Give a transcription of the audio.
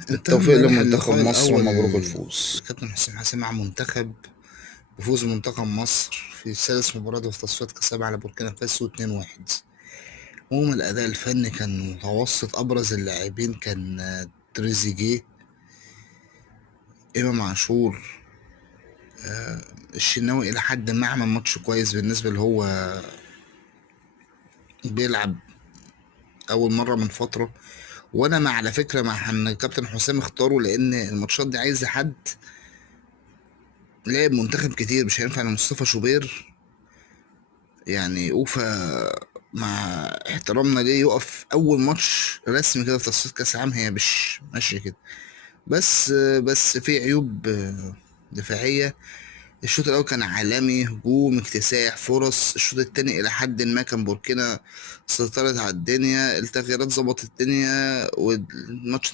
انتهى التوفيق امبارح لمنتخب اللقاء مصر الأول. ومبروك الفوز. الكابتن حسام حسن مع منتخب بفوز منتخب مصر في سادس مباراة في تصفيات كأس العالم على بوركينا فاسو 2-1. عموما الأداء الفني كان متوسط، أبرز اللاعبين كان تريزيجيه، إمام عاشور، الشناوي إلى حد ما عمل ماتش كويس بالنسبة اللي هو بيلعب أول مرة من فترة. وأنا مع على فكرة مع إن كابتن حسام اختاره، لأن الماتشات دي عايزة حد لعب منتخب كتير، مش هينفع لمصطفى شوبير يعني أوفا، مع احترامنا ليه، يقف أول ماتش رسمي كده في تصفيات كأس العالم، هي مش ماشية كده. بس في عيوب دفاعية. الشوط الأول كان عالمي، هجوم، اكتساح، فرص. الشوط التاني إلى حد ما كان بوركينا سيطرت على الدنيا، التغييرات ظبطت الدنيا والماتش